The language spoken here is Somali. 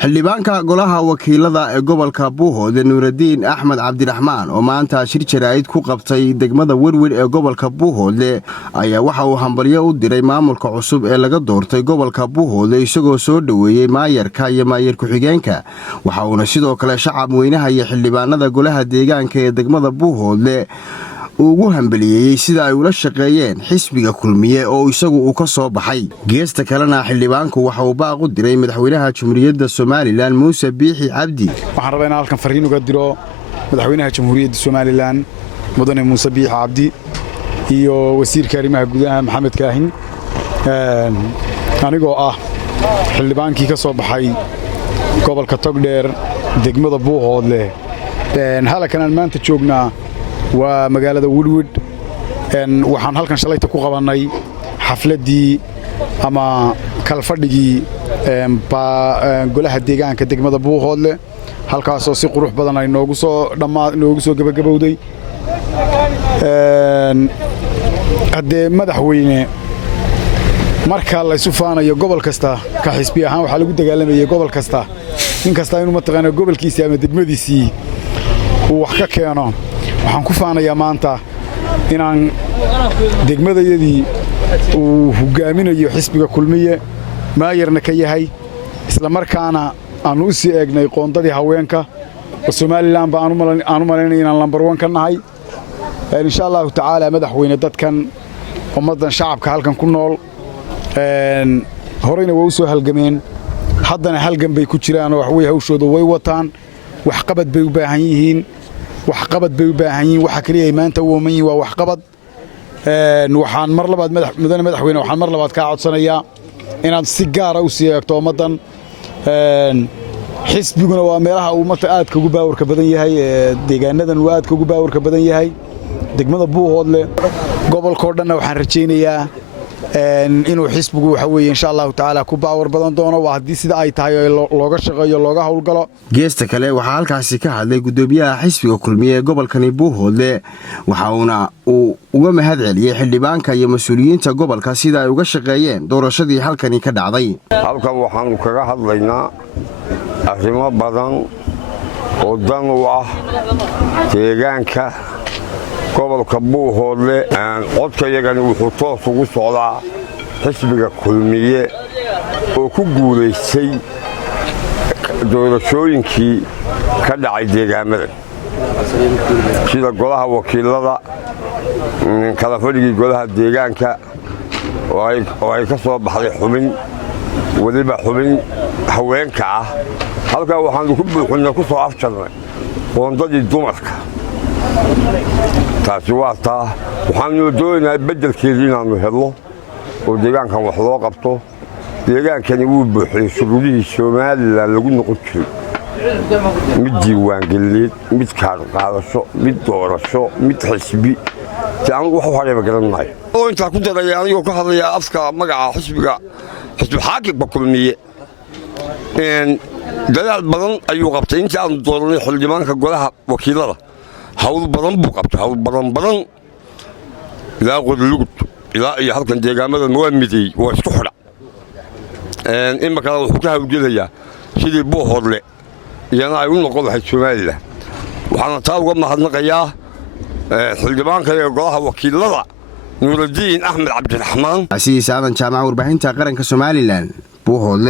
xildhibaanka golaha wakiilada ee gobolka Buuhoodle Nuuraddiin Axmed Cabdiraxmaan oo maanta shir jaraa'id ku qabtay degmada Werwer ee gobolka Buuhoodle ayaa waxa uu hambalyo u diray maamulka cusub ee laga doortay gobolka Buuhoodle isagoo soo dhaweeyay maayarka iyo maayar ku-xigeenka waxa uuna sidoo kale shacab weynaha iyo xildhibaanada golaha deegaanka ee degmada Buuhoodle ugu hambaliyay sida ay ula shaqeeyeen xisbiga kulmiye oo isagu uu ka soo baxay geesta kalena xildhibaanku waxa uu baaq u diray madaxweynaha Jamhuuriyadda Soomaaliland Muuse Biixi Cabdi waxaan rabaa in halkan fariin uga diro madaxweynaha Jamhuuriyadda Soomaaliland mudane Muuse Biixi Cabdi iyo wasiirka arrimaha gudaha Maxamed Kaahin anigoo ah xildhibaankii ka soo baxay gobolka Togdheer degmada Buuhoodle halkan aan maanta joognaa waa magaalada Werwer waxaan halkan shalayta ku qabanay xafladii ama kala fadhigii golaha deegaanka degmada Buuhoodle halkaas oo si qurux badan ay noogu soo gabagabowday hadee madaxweyne marka la isu faanayo gobol kasta ka xisbi ahaan waxa lagu dagaalamayay gobol kasta in kasta inuu mataqaana gobolkiisa ama degmadiisii uu wax ka keeno waxaan ku faanayaa maanta inaan degmadayadii uu hogaaminayo xisbiga kulmiye maayarna ka yahay isla markaana aanu u sii eegnay qoondadii haweenka oo Soomaaliland baan u malaynay inaan lambar 1 ka nahay insha Allah tacaala madaxweyne dadkan ummadan shacabka halkan ku nool horeyna way u soo halgameen haddana halgan bay ku jiraan oo wax way hawshooda way wataan wax qabad bay u baahan yihiin waxa kaliya maanta uu man waa wax qabad waxaan mar labaad madaxweyne waxaan mar labaad ka codsanayaa inaad si gaar ah u sii eegto ummadan xisbiguna waa meelaha uu ummadda aad ugu baawarka badan yahay deegaanadan uu aad ugu baawarka badan yahay degmada Buuhoodle gobolka dhanna waxaan rajaynayaa inuu xisbigu waxa weeye insha Allah taala ku baawar badan doono waa hadii sida ay tahay looga shaqeeyo looga hawlgalo geesta kale waxa halkaasi ka hadlay gudoomiyaha xisbiga kulmiye ee gobolkani Buuhoodle waxa uu uga mahad celiyay xildhibaanka iyo mas'uuliyiinta gobolka sida ay uga shaqeeyeen doorashadii halkani ka dhacday halkan waxaan kaga hadlaynaa arrimo badan oo dan u ah deegaanka gobolka Buuhoodle codkayagani wuxuu toos ugu socdaa xisbiga kulmiye oo ku guuleystay doorashooyinkii ka dhacay deegaamada sida golaha wakiilada kala fadhigii golaha deegaanka oo ay ka soo baxday waliba xubin haweenka ah halkaa waxaan ku buuxinay ku soo afjarnay qoondadii dumarka taasi waa taa waxaanu doonaynaa beddelkeedii inaanu helno oo deegaankan wax loo qabto deegaankani wuu buuxiyay shuruudihii Soomaaliland lagu noqon jiray mid diiwaangelineed mid kaar qaadasho mid doorasho mid xisbi taan wax horeba garanay oo inta ku daray anigoo ka hadlaya afka magaca xisbiga xisbi xaakimka kulmiye dadaal badan ayuu qabtay inta aan dooranay xildhibaanka golaha wakiilada hawl badan buu qabtay hawl badan ilaa qodlugud ilaa iyo halkan deegaamada Muwaamidey waa isku xidha imma kala wuxuu ka hawlgelayaa sidii Buuhoodle iyana ay u noqon lahayd Soomaaliland waxaan taa uga mahadnaqayaa xildhibaanka ee golaha wakiilada Nuuraddiin Axmed Cabdiraxmaan asiis aadan jaamaca warbaahinta qaranka Soomaaliland Buuhoodle